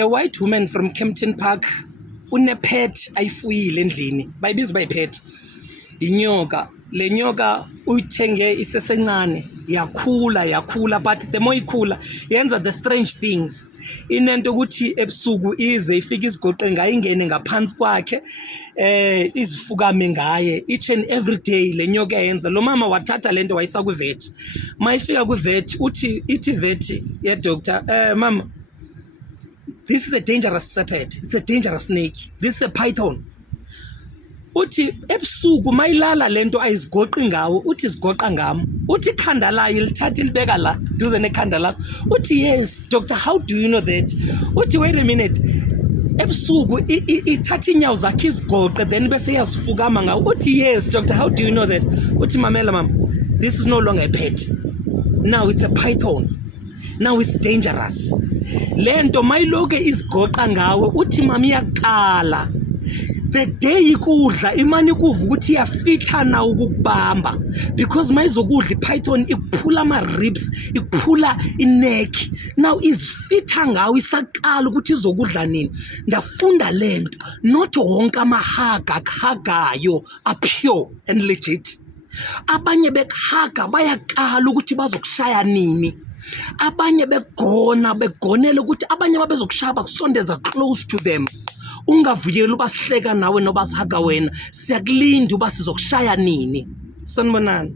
A white woman from Kempton Park une-pet ayifuyile endlini bayibiza bayipet inyoka. Le nyoka uyithenge isesencane yakhula but the more ikhula yenza the strange things. Inento ukuthi ebusuku ize ifike isigoqe ngaye ingene ngaphansi kwakhe izifukame ngaye each and every day. Le nyoka yenza lo mama wathatha lento wayisa kwivet. Mayifika kwivet ithi vet ye doctor mama, this is a dangerous serpent, it's a dangerous snake, this is a python. Uthi ebusuku mayilala lento ayizigoqi ngawo uthi izigoqa ngami uthi ikhanda layo lithatha libeka la duze nekhanda lakho. Uthi yes doctor, how do you know that? Uthi wait a minute, ebusuku ithatha inyawo zakhe izigoqe then bese yazifukama ngawo. Uthi yes doctor, how do you know that? Uthi mamela mama, this is no longer a pet, now it's a python, now it's dangerous. Lento mayiloke izigoqa ngawe uthi mama iyaqala the day ikudla imani kuva ukuthi iyafitha na ukukubamba because mayizokudla ipython ikuphula ama ribs ikuphula ineck. Now izifitha ngawe isaqala ukuthi izokudla nini. Ndafunda lento not wonke amahaga akuhagayo are pure and legit. Abanye bekuhaga bayaqala ukuthi bazokushaya nini. Abanye begonela ukuthi abanye babezokushaya bakusondeza close to them. Ungavuyela uba sihleka nawe noba sihaga wena, siyakulinda uba sizokushaya nini. Sanibonani.